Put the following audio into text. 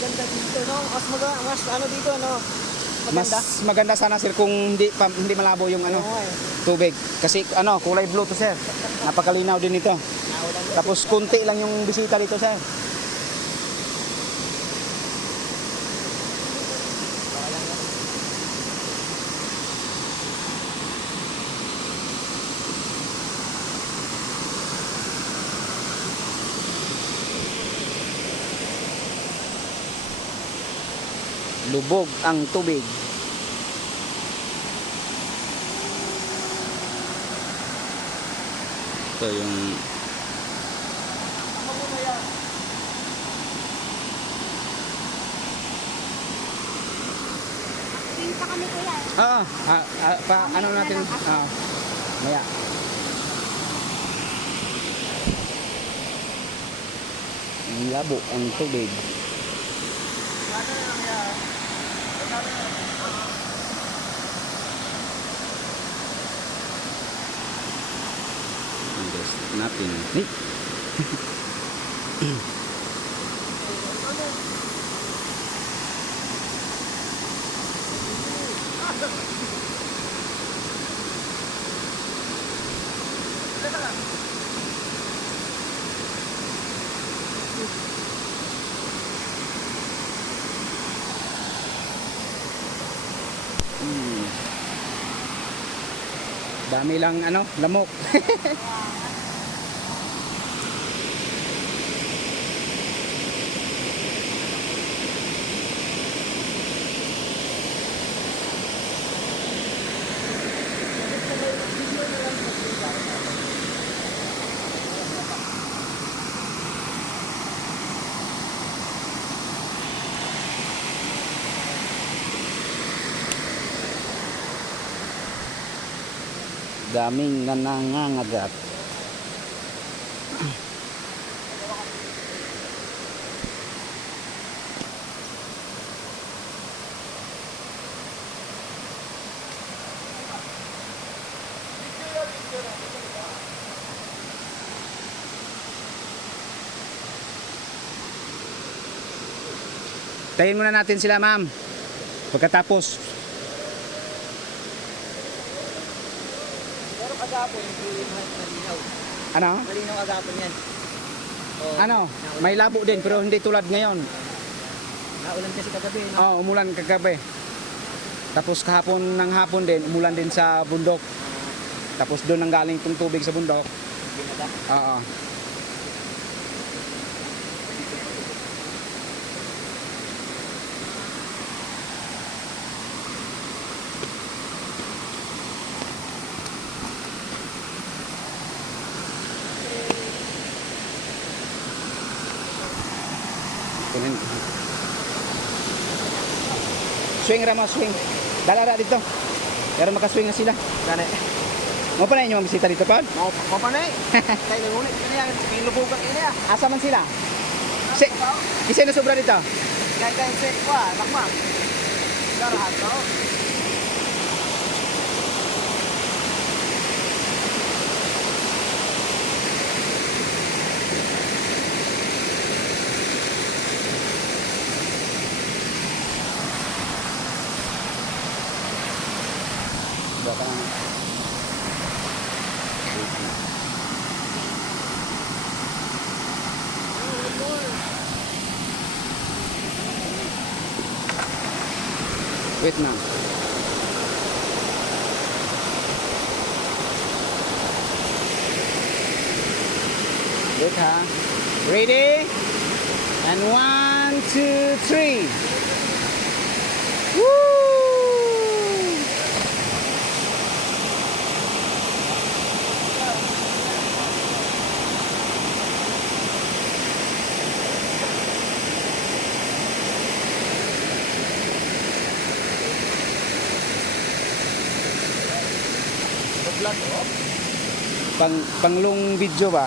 maganda dito, no? Mas maganda, mas ano dito, no? Mas Maganda. maganda sana sir kung hindi pa, hindi malabo yung ano Oo, eh. tubig. Kasi ano, kulay blue to sir. Napakalinaw din ito. Tapos kunti lang yung bisita dito sir. Lubog ang tubig. Ito yung pa kami kuya. Ah, ah, ah, pa, ano natin? Ah, maya. Labo ang tubig. there's nothing. Hey. Ha ha ha! Dami lang ano, lamok. Daming nangangagat. Tayin muna natin sila, ma'am. Pagkatapos, agapon, hindi malinaw. ano? Malinaw agapon yan. Oh, Ano? May labo din pero hindi tulad ngayon. Naulan kasi kagabi, no? Oh, umulan kagabi. Tapos kahapon ng hapon din, umulan din sa bundok. Tapos doon ang galing itong tubig sa bundok. Oo. Kunin. Swing rama, swing. Dalara dito. Pero makaswing na sila. Gane. Mo pa na inyo bisita dito, Paul? Mau mau pa na. Tayo nang ulit. Kaya yan, may lubugan ini ah. Asa man sila? Si, isa na sobra dito. Kaya kaya set ko ah, nakma. Garahan to. Baka Wait na. Wait. Ready? And one, two, three. Woo! Vlog. Pang panglong video ba?